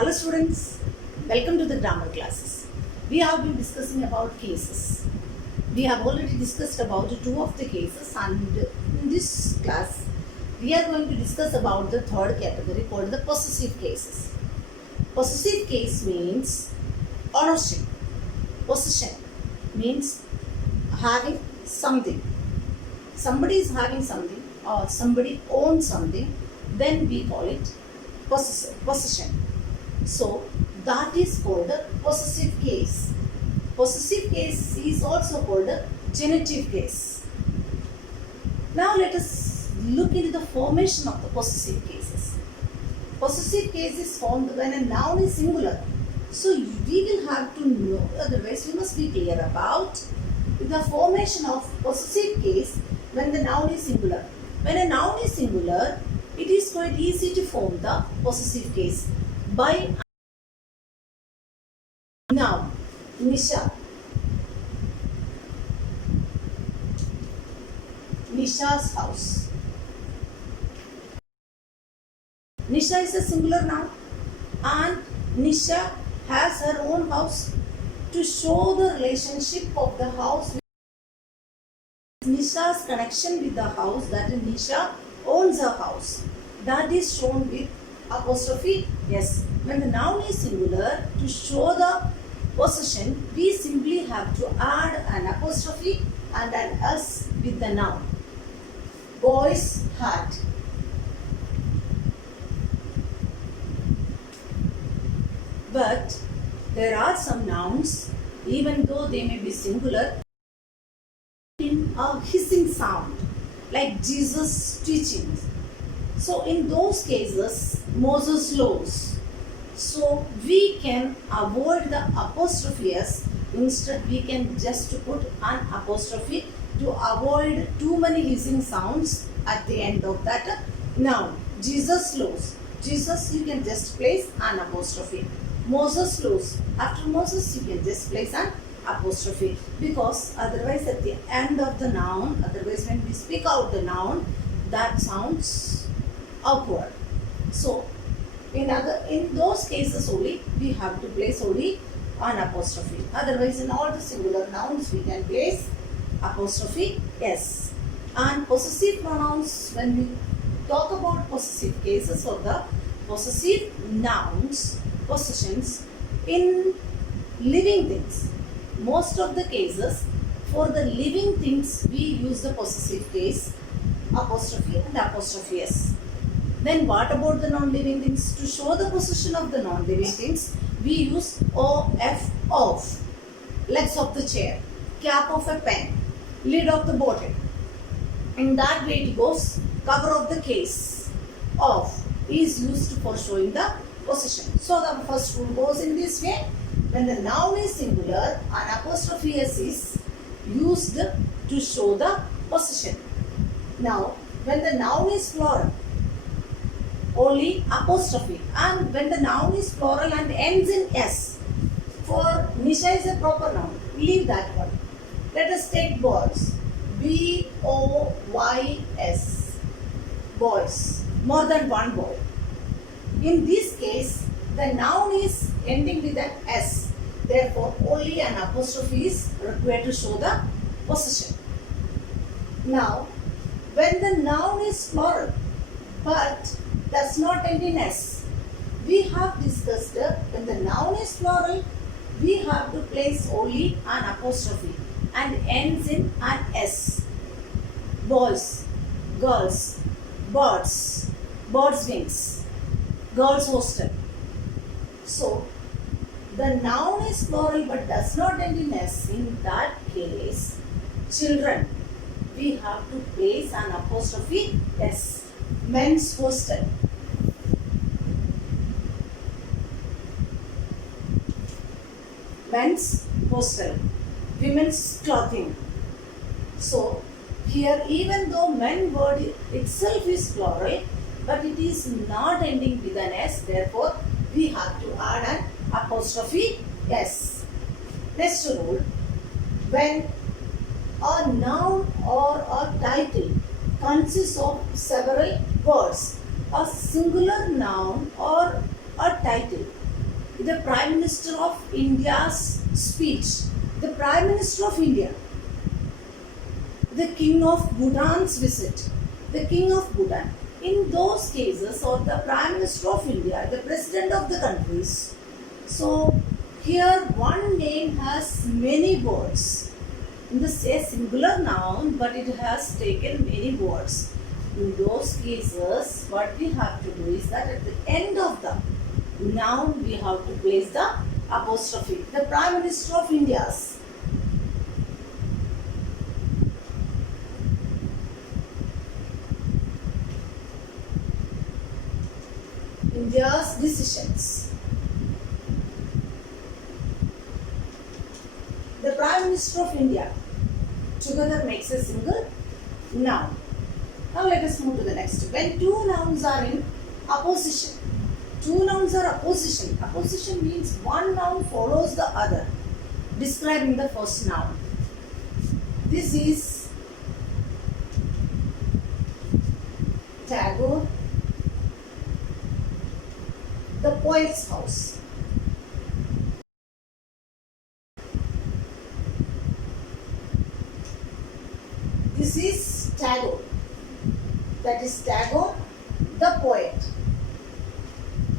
Hello students, welcome to the grammar classes. We have been discussing about cases. We have already discussed about two of the cases, and in this class we are going to discuss about the third category called the possessive cases. Possessive case means ownership. Possession means having something. Somebody is having something or somebody owns something, then we call it possession. So that is called a possessive case. Possessive case is also called a genitive case. Now let us look into the formation of the possessive cases. Possessive case is formed when a noun is singular. So we will have to know, otherwise we must be clear about the formation of possessive case when the noun is singular. When a noun is singular, it is quite easy to form the possessive case by noun. Nisha. Nisha's house. Nisha is a singular noun and Nisha has her own house. To show the relationship of the house with Nisha's connection with the house, that is Nisha owns a house, that is shown with apostrophe s. When the noun is singular, to show the possession, we simply have to add an apostrophe and an s with the noun. Boy's hat. But there are some nouns, even though they may be singular, in a hissing sound, like Jesus' teachings. So in those cases, Moses' laws. So we can avoid the apostrophe s. Instead, we can just put an apostrophe to avoid too many hissing sounds at the end of that noun. Jesus' laws. Jesus, you can just place an apostrophe. Moses' laws. After Moses, you can just place an apostrophe, because otherwise at the end of the noun, otherwise when we speak out the noun, that sounds awkward. So in those cases only we have to place only an apostrophe. Otherwise in all the singular nouns we can place apostrophe s. And possessive pronouns, when we talk about possessive cases or the possessive nouns, possessions in living things, most of the cases for the living things we use the possessive case apostrophe and apostrophe s. Then what about the non-living things? To show the possession of the non-living things, we use of. Legs of the chair, cap of a pen, lid of the bottle. In that way it goes. Cover of the case, of is used for showing the possession. So the first rule goes in this way. When the noun is singular, an apostrophe s is used to show the possession. Now, when the noun is plural, only apostrophe, and when the noun is plural and ends in s, for Nisha is a proper noun, leave that one. Let us take boys. B-O-Y-S. Boys. More than one boy. In this case, the noun is ending with an s. Therefore, only an apostrophe is required to show the possession. Now, when the noun is plural but does not end in s, we have discussed when the noun is plural, we have to place only an apostrophe and ends in an s. Boys, girls, birds, birds' wings, girls' hostel. So, the noun is plural but does not end in s. In that case, children, we have to place an apostrophe s. Men's hostel. Men's hostel. Women's clothing. So, here even though men word itself is plural, but it is not ending with an s, therefore we have to add an apostrophe s. Next rule, when a noun or a title consists of several words, a singular noun or a title the Prime Minister of India's speech, the Prime Minister of India, the King of Bhutan's visit, the King of Bhutan. In those cases, or the Prime Minister of India, the President of the countries. So here one name has many words. In the say singular noun, but it has taken many words. In those cases, what we have to do is that at the end of the noun, we have to place the apostrophe. The Prime Minister of India's. India's decisions. The Prime Minister of India together makes a single noun. Now let us move to the next. When two nouns are in opposition, two nouns are opposition. Opposition means one noun follows the other, describing the first noun. This is Tagore, the poet's house. This is Tagore. That is Tagore, the poet.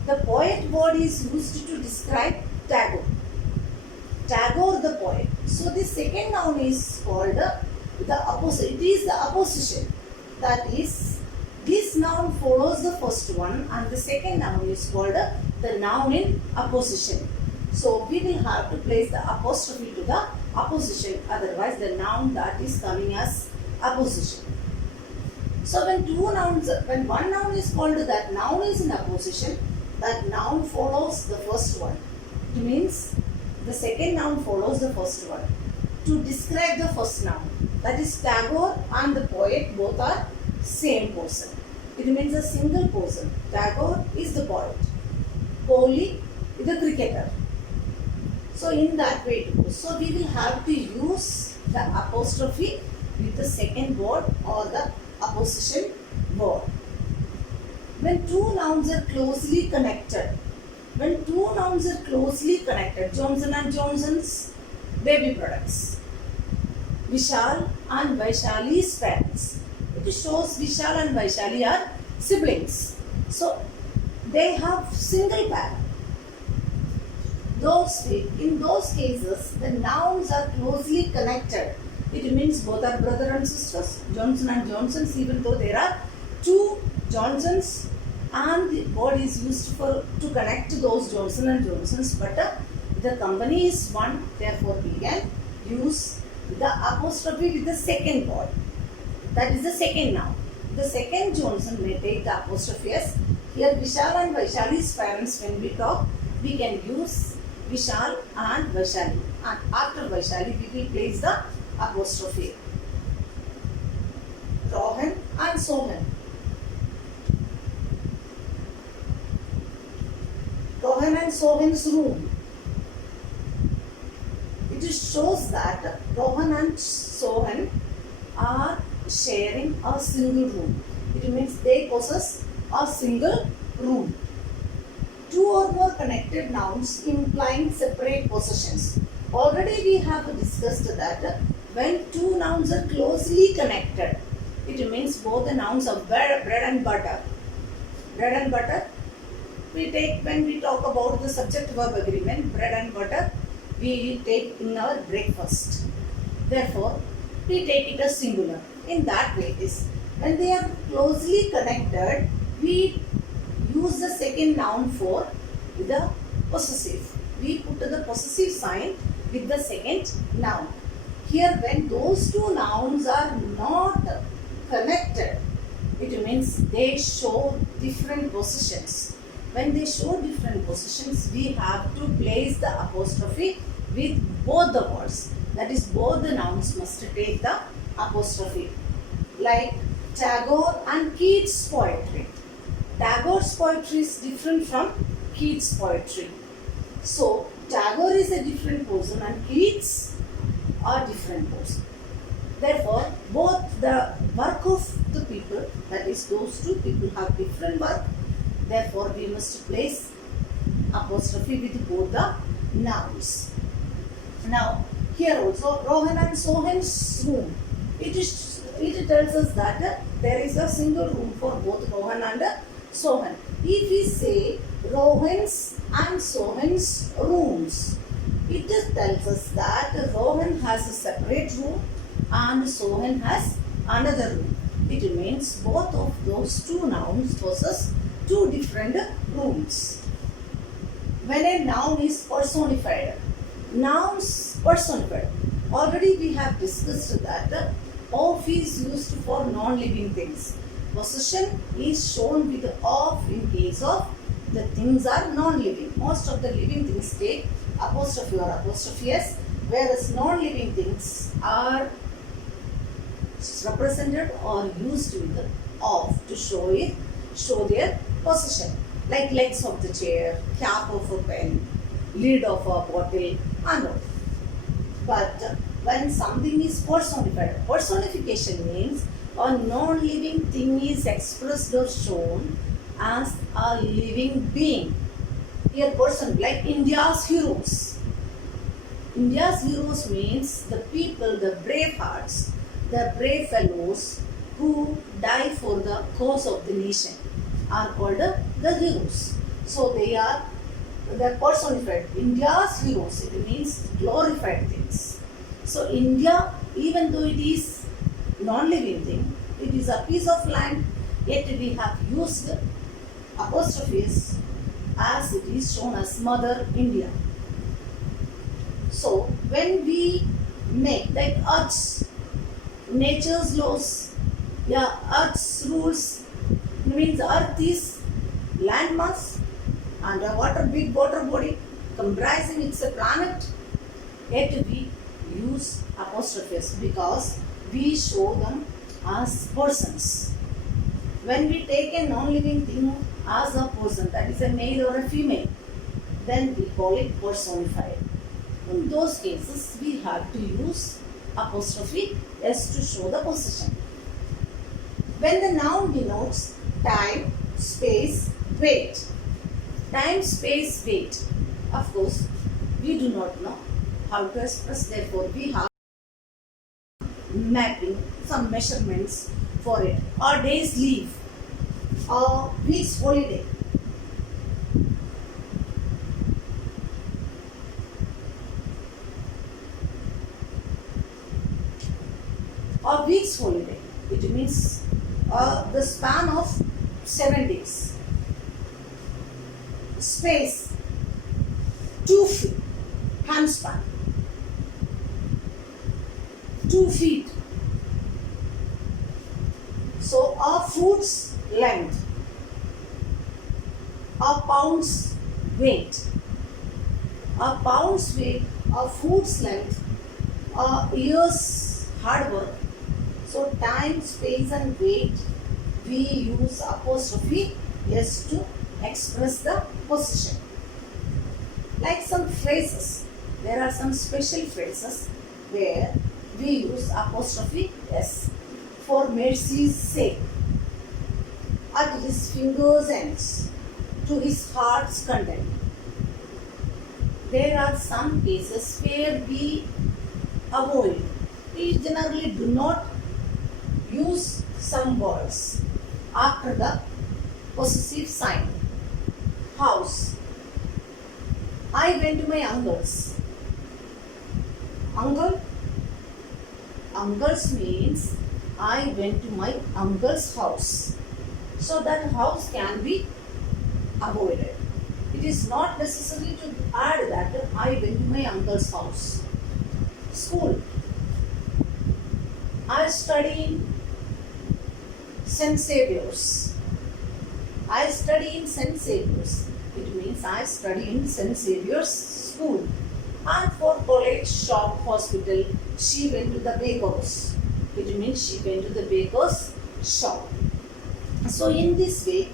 The poet word is used to describe Tagore. Tagore, the poet. So the second noun is called the opposite. It is the opposition. That is, this noun follows the first one, and the second noun is called the noun in opposition. So we will have to place the apostrophe to the opposition, otherwise the noun that is coming as opposition. So when one noun is called that noun is in opposition, that noun follows the first one. It means the second noun follows the first one to describe the first noun. That is, Tagore and the poet both are same person. It means a single person. Tagore is the poet. Kohli is the cricketer. So in that way too. So we will have to use the apostrophe with the second word or the opposition word. When two nouns are closely connected, Johnson and Johnson's baby products, Vishal and Vaishali's parents. It shows Vishal and Vaishali are siblings. So they have single parent. In those cases, the nouns are closely connected. It means both are brother and sisters, Johnson and Johnsons, even though there are two Johnsons, and the word is used to connect those Johnson and Johnsons, but the company is one, therefore we can use the apostrophe with the second word. That is the second noun. The second Johnson may take the apostrophe as here Vishal and Vaishali's parents. When we talk, we can use Vishal and Vaishali, and after Vaishali we will place the apostrophe. Rohan and Sohan. Rohan and Sohan's room. It shows that Rohan and Sohan are sharing a single room. It means they possess a single room. Two or more connected nouns implying separate possessions. Already we have discussed that when two nouns are closely connected, it means both the nouns are bread and butter. Bread and butter, we take when we talk about the subject-verb agreement, bread and butter, we take in our breakfast. Therefore, we take it as singular. In that way, it is when they are closely connected, we use the second noun for the possessive. We put the possessive sign with the second noun. Here, when those two nouns are not connected, it means they show different positions. When they show different positions, we have to place the apostrophe with both the words. That is, both the nouns must take the apostrophe. Like Tagore and Keats' poetry. Tagore's poetry is different from Keats' poetry. So, Tagore is a different person and Keats are different person. Therefore, both the work of the people, that is, those two people have different work. Therefore, we must place apostrophe with both the nouns. Now, here also Rohan and Sohan's room. It tells us that there is a single room for both Rohan and Sohan. If we say Rohan's and Sohan's rooms, it just tells us that Rohan has a separate room and Sohan has another room. It means both of those two nouns possess two different rooms. When a noun is personified, nouns personified. Already we have discussed that of is used for non-living things. Possession is shown with of in case of the things are non-living. Most of the living things take apostrophe or apostrophe s, whereas non-living things are represented or used with of to show their possession, like legs of the chair, cap of a pen, lid of a bottle, and all. But when something is personified, personification means a non-living thing is expressed or shown as a living being. Here person, like India's heroes. India's heroes means the people, the brave hearts, the brave fellows who die for the cause of the nation are called the heroes. So they are personified. India's heroes, it means glorified things. So India, even though it is non-living thing, it is a piece of land, yet we have used apostrophes as it is shown as Mother India. So when we make like Earth's nature's laws, Earth's rules, means Earth is landmass and a big water body comprising it's a planet, yet we use apostrophes because we show them as persons. When we take a non-living thing as a person, that is a male or a female, then we call it personified. In those cases, we have to use apostrophe s to show the possession. When the noun denotes time, space, weight. Time, space, weight. Of course, we do not know how to express, therefore we have mapping some measurements for it. Or day's leave, or week's holiday. A week's holiday, it means the span of 7 days. Space, 2 feet, handspan, 2 feet. So a foot's length, a pound's weight, a pound's weight, a foot's length, a year's hard work. So time, space and weight, we use apostrophe s to express the possession. Like some phrases, there are some special phrases where we use apostrophe s. For mercy's sake, at his fingers' ends, to his heart's content. There are some cases where we avoid. We generally do not use some words after the possessive sign. House. I went to my uncle's. Uncle. Uncle's means I went to my uncle's house. So that house can be avoided. It is not necessary to add that I went to my uncle's house. School. I study in St. Saviour's. I study in St. Saviour's. It means I study in St. Saviour's school. And for college, shop, hospital, she went to the baker's. It means she went to the baker's shop. So in this way,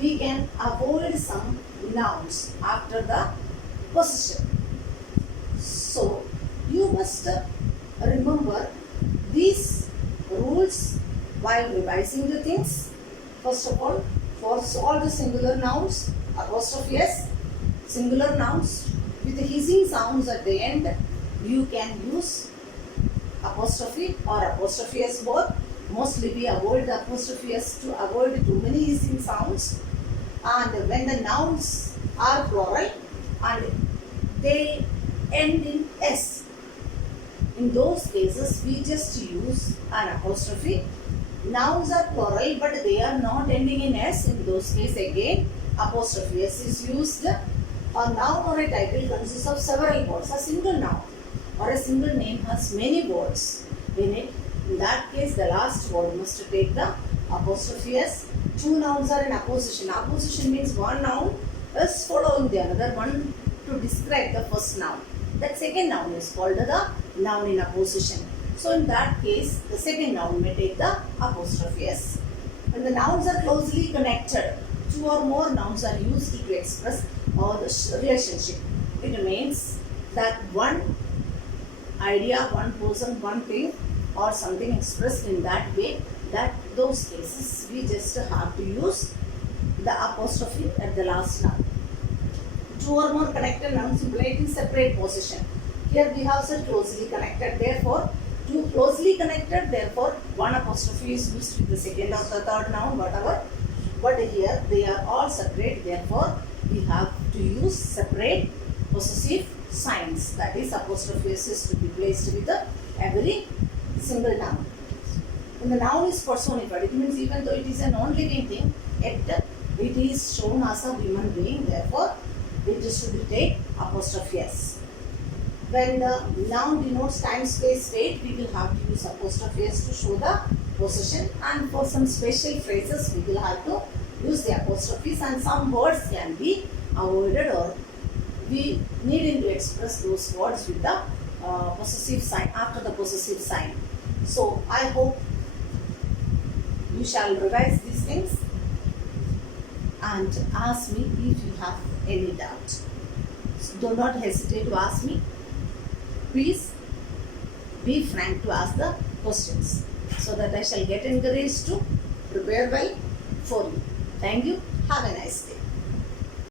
we can avoid some nouns after the possession. So you must remember these rules while revising the things. First of all, for all the singular nouns, apostrophe s, singular nouns with hissing sounds at the end, you can use apostrophe or apostrophe s both. Mostly we avoid the apostrophe s to avoid too many hissing sounds. And when the nouns are plural and they end in s, in those cases we just use an apostrophe. Nouns are plural but they are not ending in s. In those cases again apostrophe s is used. A noun or a title consists of several words. A single noun or a single name has many words in it. In that case, the last word must take the apostrophe s. Two nouns are in apposition. Apposition means one noun is following the another one to describe the first noun. That second noun is called the noun in apposition. So in that case, the second noun may take the apostrophe s. When the nouns are closely connected, two or more nouns are used to express the relationship. It means that one idea, one person, one thing or something expressed in that way, that those cases we just have to use the apostrophe at the last noun. Two or more connected nouns imply in separate position. Here we have said closely connected, therefore two closely connected, therefore one apostrophe is used with the second or the third noun, whatever. But here they are all separate, therefore we have to use separate possessive signs. That is apostrophe s is to be placed with every single noun. When the noun is personified, it means even though it is a non-living thing, yet it is shown as a human being, therefore it is to be take apostrophe s. When the noun denotes time, space, state, we will have to use apostrophe s to show the possession, and for some special phrases we will have to use the apostrophes, and some words can be avoided or we need to express those words with the possessive sign, after the possessive sign. So I hope you shall revise these things and ask me if you have any doubt. So do not hesitate to ask me. Please be frank to ask the questions so that I shall get encouraged to prepare well for you. Thank you. Have a nice day.